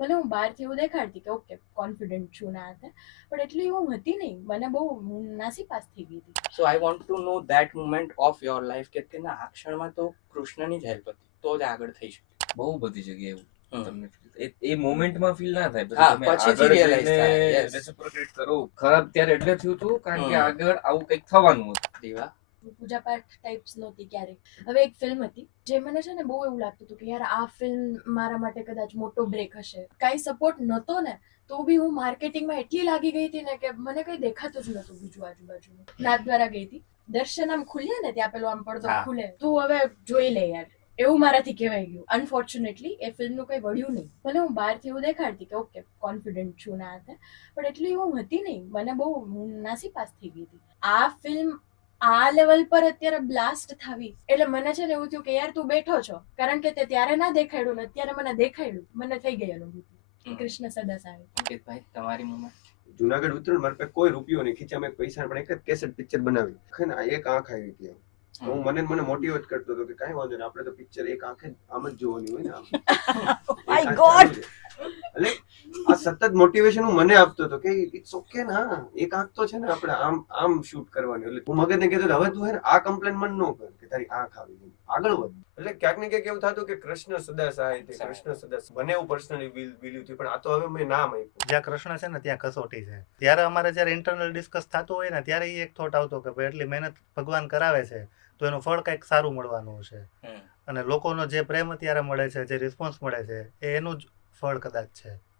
ભલે હું બહારથી એવું દેખાડતી કે ઓકે કોન્ફિડન્ટ છું ને આ તે, પણ એટલી હું હતી નહીં. મને બહુ નાસીપાસ થઈ ગઈ હતી. So I want to know that moment of your life કે તેના આ ક્ષણમાં તો કૃષ્ણની જ હેલ્પ હતી તો જ આગળ થઈ શકે. બહુ બધી જગ્યાએ એવું તમને એ મોમેન્ટમાં ફીલ ના થાય, હા, તમે પછીથી આગળ realize જઈને થાય, yes. રેસિપ્રોકેટ કરો. ખરાબ ત્યારે એટલે થયું હતું કારણ કે હમ. આગળ આવું કંઈક થવાનું હતું. દીવા પૂજા પાઠ ટાઈપ્સ નહોતી ક્યારેક. હવે એક ફિલ્મ હતી જે મને છે ને બહુ એવું લાગતું હતું કે યાર આ ફિલ્મ મારા માટે કદાચ મોટો બ્રેક હશે. કાંઈ સપોર્ટ નહોતો ને તો બી હું માર્કેટિંગમાં એટલી લાગી ગઈ હતી ને કે મને કંઈ દેખાતું જ નહોતું બીજું આજુબાજુ. નાથ દ્વારા ગઈ હતી. દર્શન આમ ખુલ્યા ને ત્યાં પેલો આમ પડદો હા. ખુલે, તું હવે જોઈ લે યાર, એવું મારાથી કહેવાય ગયું. અનફોર્ચ્યુનેટલી એ ફિલ્મનું કંઈ વળ્યું નહીં. ભલે હું બહારથી એવું દેખાડતી કે ઓકે કોન્ફિડન્ટ છું ને આ તે, પણ એટલી હું હતી નહીં. મને બહુ નાસીપાસ થઈ ગઈ હતી. આ ફિલ્મ આ લેવલ પર અત્યારે બ્લાસ્ટ થાવી એટલે મને છે ને એવું થયું કે યાર તું બેઠો છો, કારણ કે તે ત્યારે ના દેખાડ્યું ને અત્યારે મને દેખાડ્યું. મને થઈ ગઈ અનુભૂતિ. કૃષ્ણ સદા સાહેબ. અંકિતભાઈ તમારી મોમેન્ટ. જુનાગઢ ઉતર્યું મારા પાસે કોઈ રૂપિયો નહીં, ખીચામાં એક પૈસા પણ એક જ કેસેટ પિક્ચર બનાવ્યું. એક આંખ આવી ગઈ. હું મને મોટિવેટ કરતો હતો કે કાંઈ વાંધો નહીં, આપણે તો પિક્ચર એક આંખે આમ જ જોવાની હોય ને આમ. My God. એટલે આ સતત મોટિવેશન હું મને આપતો હતો કે ઇટ્સ ઓકે ના, એક આંખ તો છે ને આપણે આમ આમ શૂટ કરવાની. એટલે હું મગજને કહેતો હવે તું હે ને આ કમ્પ્લેન મન ન કર કે તારી આંખ આવી ગઈ, આગળ વધ. એટલે ક્યાંક ને ક્યાંક એવું થતું કે કૃષ્ણ સદા સહાય તે, કૃષ્ણ સદા મને એવું પર્સનલી બિલીવ થયું, પણ આ તો હવે મેં નામ આપ્યું. જ્યાં કૃષ્ણ છે ને ત્યાં કસોટી છે. ત્યારે અમારે જયારે ઇન્ટરનલ ડિસ્કસ થતું હોય ને ત્યારે એ એક થોટ આવતો કે ભાઈ એટલી મહેનત ભગવાન કરાવે છે તો એનું ફળ કંઈક સારું મળવાનું છે. અને લોકોનો જે પ્રેમ અત્યારે મળે છે, જે રિસ્પોન્સ મળે છે એ એનું જ ફળ કદાચ છે.